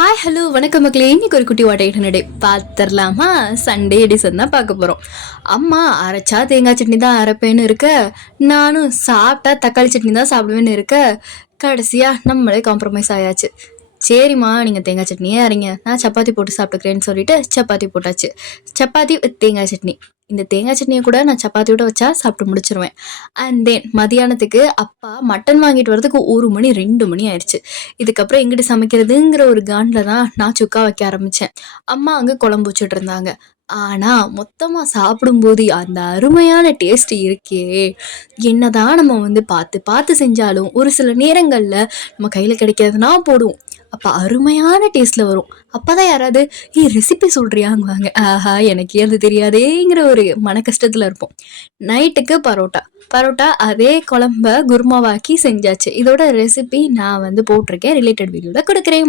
Hi hello வணக்கம் மக்களே. இன்னைக்கு ஒரு குட்டி வாட்டை பார்த்துடலாமா? சண்டே எடிசன் தான் பார்க்க போகிறோம். அம்மா அரைச்சா தேங்காய் சட்னி தான் அரைப்பேன்னு இருக்க, நானும் சாப்பிட்டா தக்காளி சட்னி தான் சாப்பிடுவேன்னு இருக்க, கடைசியாக நம்மளே காம்ப்ரமைஸ் ஆயாச்சு. சரிம்மா நீங்கள் தேங்காய் சட்னியே அரைங்க, நான் சப்பாத்தி போட்டு சாப்பிட்டுக்கிறேன்னு சொல்லிட்டு சப்பாத்தி போட்டாச்சு. சப்பாத்தி வித் தேங்காய் சட்னி. இந்த தேங்காய் சட்னியை கூட நான் சப்பாத்தியோட வச்சா சாப்பிட்டு முடிச்சிருவேன். அண்ட் தென் மதியானத்துக்கு அப்பா மட்டன் வாங்கிட்டு வரதுக்கு 1 மணி 2 மணி ஆயிடுச்சு. இதுக்கப்புறம் எங்கிட்ட சமைக்கிறதுங்கிற ஒரு காண்டில் தான் நான் சுக்கா வைக்க ஆரம்பித்தேன். அம்மா அங்கே குழம்பு வச்சுட்டு இருந்தாங்க. ஆனால் மொத்தமாக சாப்பிடும்போது அந்த அருமையான டேஸ்ட் இருக்கே, என்னதான் நம்ம பார்த்து பார்த்து செஞ்சாலும் ஒரு சில நேரங்களில் நம்ம கையில் கிடைக்கிறதுனா போடுவோம். அப்போ அருமையான டேஸ்ட்டில் வரும். அப்போ தான் யாராவது ரெசிபி சொல்கிறியாங்குவாங்க. ஆஹா எனக்கே அது தெரியாதேங்கிற ஒரு மன கஷ்டத்தில் இருப்போம். நைட்டுக்கு பரோட்டா அதே குழம்ப குருமாவாக்கி செஞ்சாச்சு. இதோட ரெசிபி நான் போட்டிருக்கேன், ரிலேட்டட் வீடியோவில் கொடுக்குறேன்.